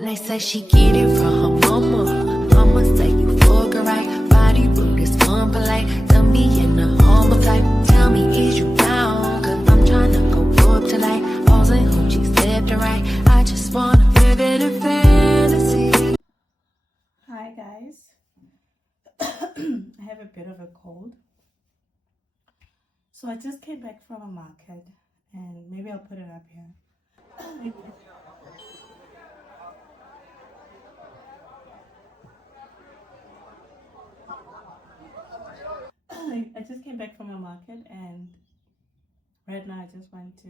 They say she get it from her mama. Mama say you fuck her right. Body rude is unpolite. Tell me in the humble type. Tell me is you down? Cause I'm tryna go up tonight. Balls and hoochies left and right. I just wanna live in a fantasy. Hi guys. I have a bit of a cold. So I just came back from a market and maybe I'll put it up here. I just came back from a market and right now I just want to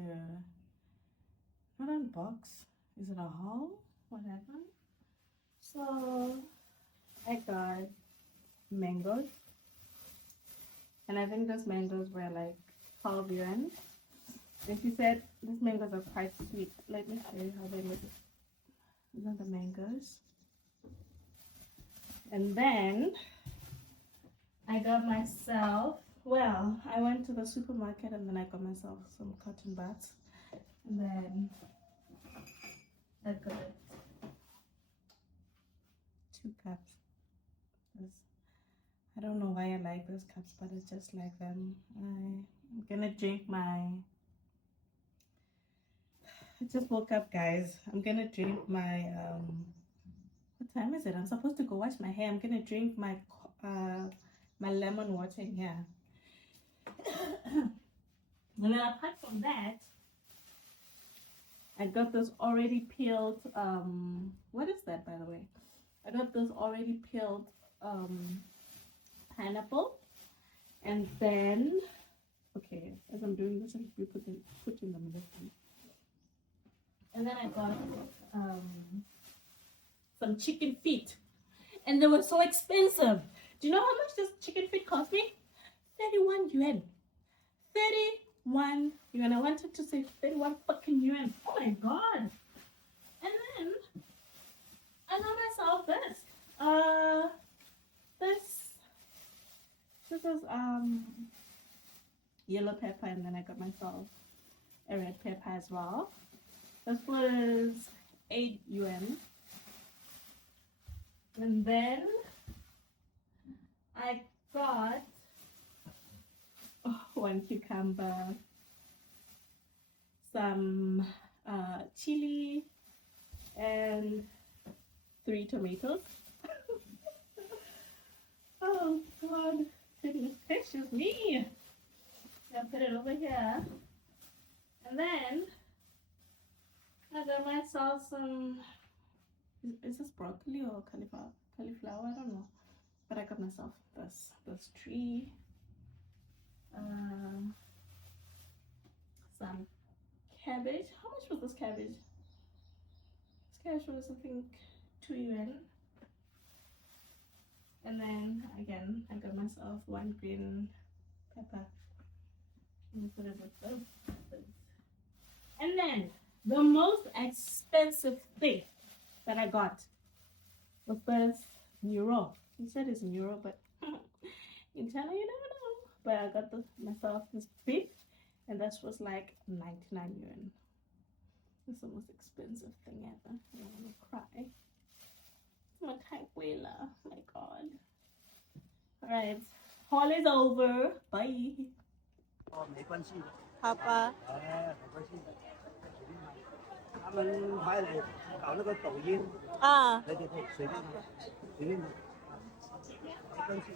not unbox. Is it a haul? Whatever. So I got mangoes. And I think those mangoes were like 12 yuan. And she said these mangoes are quite sweet. Let me show you how they look. These are the mangoes. And then I got myself, well, I went to the supermarket and then I got myself some cotton buds. And then I got 2 cups. I don't know why I like those cups, but I just like them. I'm gonna drink my, I just woke up guys. I'm gonna drink my, what time is it? I'm supposed to go wash my hair. I'm gonna drink my my lemon water in here. And then apart from that, I got this already peeled, what is that by the way? I got this already peeled pineapple. And then, okay, as I'm doing this, I should be putting them in this one. And then I got some chicken feet. And they were so expensive. Do you know how much this chicken feet cost me? 31 yuan. 31 yuan. I wanted to say 31 fucking yuan. Oh my god. And then I got myself this. This is yellow pepper, and then I got myself a red pepper as well. This was 8 yuan. And then I got 1 cucumber, some chili, and 3 tomatoes. Oh god, goodness gracious me. I'll put it over here. And then I got myself some, is this broccoli or cauliflower? I don't know. But I got myself this tree. Some cabbage. How much was this cabbage? This cabbage was I think 2 yuan. And then again I got myself 1 green pepper. And put it with this. And then the most expensive thing that I got was this euro. He said it's in euro, but in China you never know. But I got myself this beef, and this was like 99 yuan. It's the most expensive thing ever. I want to cry. My type wheeler. Oh my god. Alright. Haul is over. Bye. 没关系的，好吧。没关系的。他们还来搞那个抖音，啊。对，随便的，没关系。